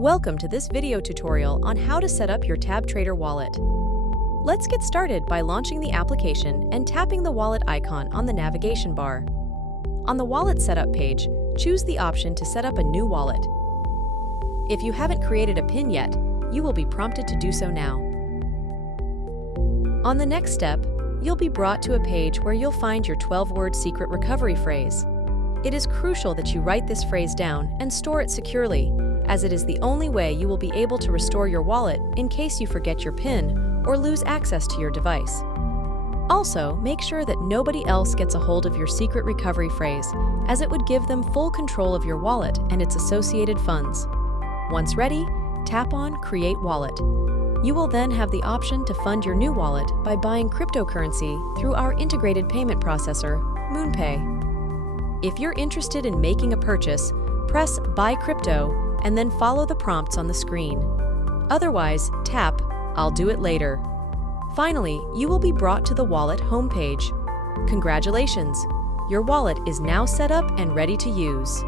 Welcome to this video tutorial on how to set up your TabTrader wallet. Let's get started by launching the application and tapping the wallet icon on the navigation bar. On the wallet setup page, choose the option to set up a new wallet. If you haven't created a PIN yet, you will be prompted to do so now. On the next step, you'll be brought to a page where you'll find your 12-word secret recovery phrase. It is crucial that you write this phrase down and store it securely, as it is the only way you will be able to restore your wallet in case you forget your PIN or lose access to your device. Also, make sure that nobody else gets a hold of your secret recovery phrase, as it would give them full control of your wallet and its associated funds. Once ready, tap on Create Wallet. You will then have the option to fund your new wallet by buying cryptocurrency through our integrated payment processor, MoonPay. If you're interested in making a purchase, press Buy Crypto and then follow the prompts on the screen. Otherwise, tap I'll do it later. Finally, you will be brought to the wallet homepage. Congratulations! Your wallet is now set up and ready to use.